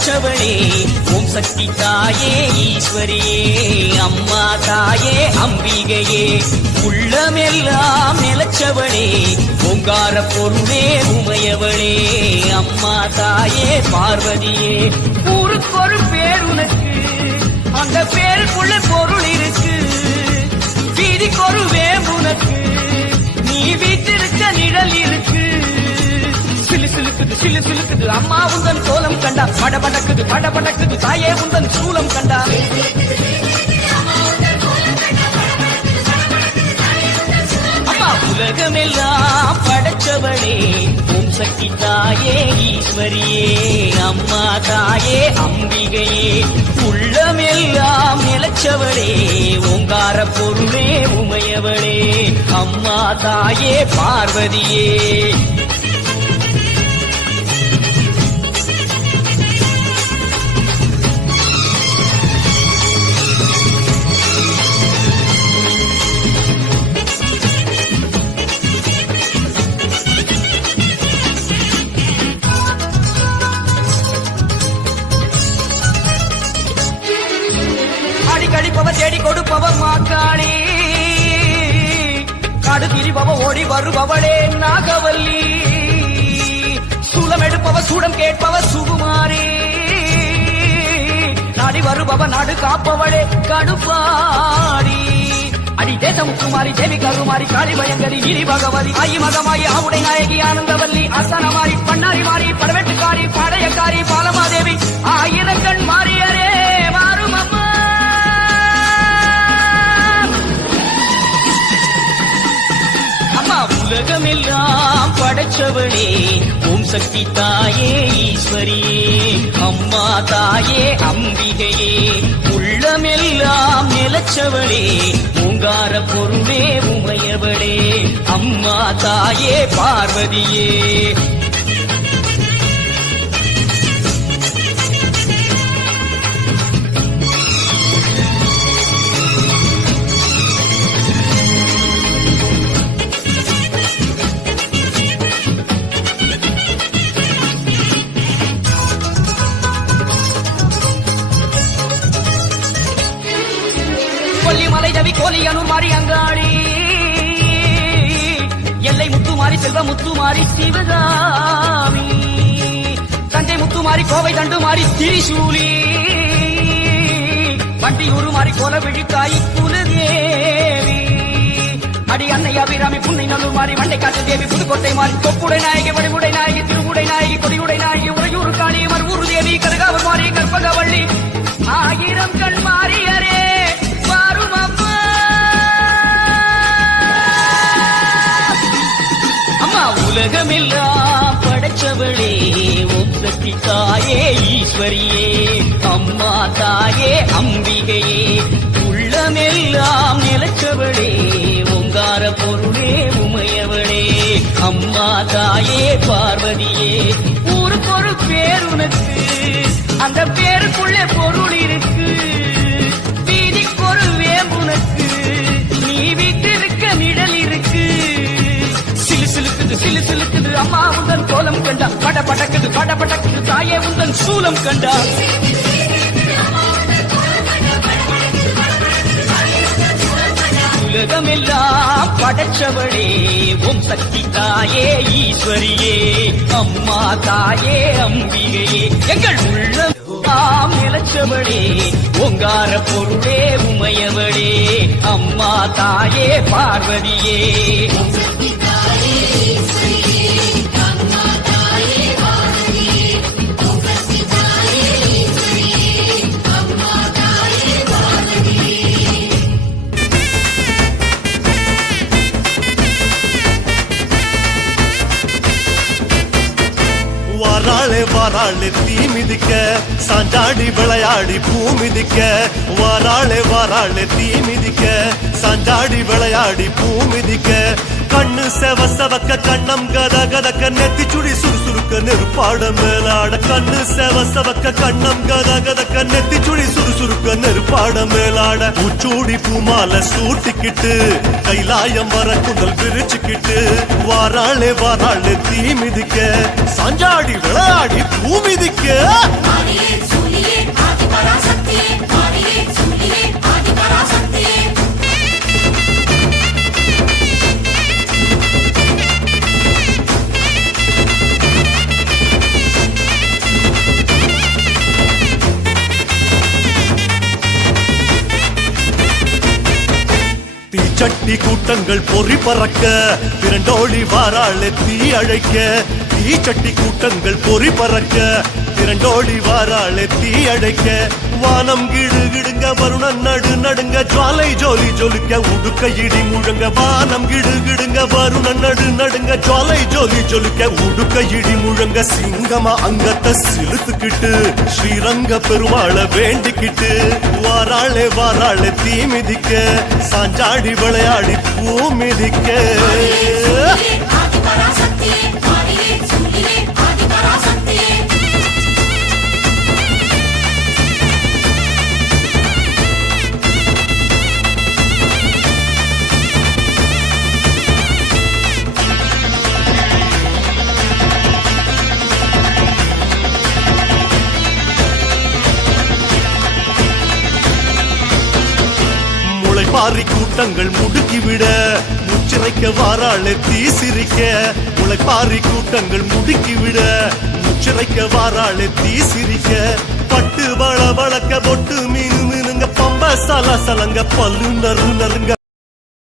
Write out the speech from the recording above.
படைச்சவளே ஓம் சக்தி தாயே ஈஸ்வரியே அம்மா தாயே அம்பிகையே உள்ளமெல்லாம் நிலச்சவளே ஓங்கார பொருளே உமையவளே அம்மா தாயே பார்வதியே ஊருக்கொரு பேர் உனக்கு அந்த பேருக்குள்ள பொருள் இருக்கு வீதிக்கொரு வேம்புனக்கு நீ வீட்டிருக்க நிழல் இருக்கு சிலு சிலுக்குது சிலு சிலுக்குது அம்மா உந்தன் கோலம் கண்டா படபடக்குது படபடக்குது தாயே உந்தன் சூலம் கண்டா அம்மா உலகமெல்லாம் படைச்சவளே ஓம் சக்தி தாயே ஈஸ்வரியே அம்மா தாயே அம்பிகையே உள்ளமெல்லாம் நிலச்சவளே ஓங்கார பொருளே உமையவளே அம்மா தாயே பார்வதியே கடிப்பவ தேடி கொடுப்பவ மாக்காளி காடு திரிபவ ஓடி வருபவளே நாகவல்லி சூலம் எடுப்பவ சூடம் கேட்பவ சுகுமாரி நாடி வருபவ நாடு காப்பவளே கடுப்பாடி அடி தேசமுக்குமாரி தேவி கருமாரி காளி பயங்கரி கிரி பகவதி ஆயி மகமாயி ஆவுடை நாயகி ஆனந்தவல்லி அசனமாரி பண்ணாரி மாறி படவெட்டுக்காரி பாடையக்காரி பாலமாதேவி ஆயிரக்கண் மாறியரே மாறும் அம்மா உலகமெல்லாம் படைச்சவளே ஓம் சக்தி தாயே ஈஸ்வரியே அம்மா தாயே அம்பிகையே உள்ளமெல்லாம் நிலச்சவளே ஓங்கார பொருளே உமையவளே அம்மா தாயே பார்வதியே கொல்லிமலை ரவி கோலியனூர் மாறி அங்காளி எல்லை முத்துமாரி செல்வ முத்துமாரி சிவகாமி தந்தை முத்துமாரி கோவை தண்டுமாரி திரிசூலி வண்டியூரு மாறி கோல விழிக்காய் குலதேவி அடி அன்னை அபிராமி புன்னை நல்லூர் மாறி மண்டை காட்டு தேவி புதுக்கோட்டை மாறி கொப்புடை நாயகி வடிவுடை நாயகி திருவுடை நாயகி கொடியுடை நாயகி உறையூர் காளி மறுவூர் தேவி கருகாவர் மாறி கற்பகவள்ளி ஆயிரம் கண் மாறியரே உலகமெல்லாம் படைச்சவளே ஓம் சக்தி தாயே ஈஸ்வரியே அம்மா தாயே அம்பிகையே உள்ளமெல்லாம் நிலச்சவளே ஓங்கார பொருளே உமையவளே அம்மா தாயே பார்வதியே ஊருக்கொரு பேர் உனக்கு அந்த பேருக்குள்ளே பொருள் இருக்கு வீதிக்கொரு வேம்புனக்கு நீ வீட்டிருக்க நிழல் இருக்கு சிலு சிலுக்குது அம்மா உந்தன் கோலம் கண்டா படபடக்குது படபடக்குது தாயே உந்தன் சூலம் கண்டா உலகமெல்லாம் படைச்சவளே ஓம் சக்தி தாயே ஈஸ்வரியே அம்மா தாயே அம்பிகையே எங்கள் உள்ளம் நிலச்சவளே ஓங்கார பொருளே உமையவளே அம்மா தாயே பார்வதியே வாராளே தீ மிதிக்க சாஞ்சாடி விளையாடி பூ மிதிக்க வாராளே தீ மிதிக்க சாஞ்சாடி விளையாடி பூ மிதிக்க கண்ணு செவ செவக்க கண்ணம் கத கதக்க நெத்தி சுடி சுறுசுறுக்க நெருப்பாட மேலாட கண்ணு செவ செவக்க கண்ணம் கத கதக்க நெத்தி சுடி சுறுசுறுக்க நெருப்பாட மேலாட உச்சூடி பூமால சூட்டிக்கிட்டு கைலாயம் வர குந்தல் விரிச்சுக்கிட்டு வாராளே வாராளே தீ மிதிக்க சாஞ்சாடி விளையாடி பூ மிதிக்க மாரியே சூலியே ஆதிபராசக்தியே மாரியே சூலியே ஆதிபராசக்தியே தீச்சட்டி கூட்டங்கள் பொறி பறக்க திரண்டோடி வாராளே தீ அழைக்க தீச்சட்டி கூட்டங்கள் பொறி பறக்க திரண்டோடி வாராளே தீ அழைக்க வானம் கிடு கிடுங்க வருணன் நடு நடுங்க ஜுவாலை ஜோலி ஜொலிக்க உடுக்க இடி முழங்க வானம் கிடு கிடுங்க வருணன் நடு நடுங்க ஜுவாலை ஜோலி ஜொலிக்க உடுக்க இடி முழங்க சிங்கமா அங்கத்தை சிலுத்துக்கிட்டு ஸ்ரீரங்க பெருமாளை வேண்டிக்கிட்டு வாராளே வாராளே தீ மிதிக்க சாஞ்சாடி விளையாடி பூ மிதிக்க ஆதிபராசக்தியே மாரியே சூலியே ஆதிபராசக்தியே முளைப்பாரி கூட்டங்கள் முடுக்கிவிட முச்சிறைக்க வாராளே தீ சிரிக்க முளைப்பாரி கூட்டங்கள் முடுக்கிவிட முச்சிறைக்க வாராளே தீ சிரிக்க பட்டு வள வளக்க பொட்டு மீனு மீனுங்க பம்ப சல சலங்க பல்லு நறு நறுங்க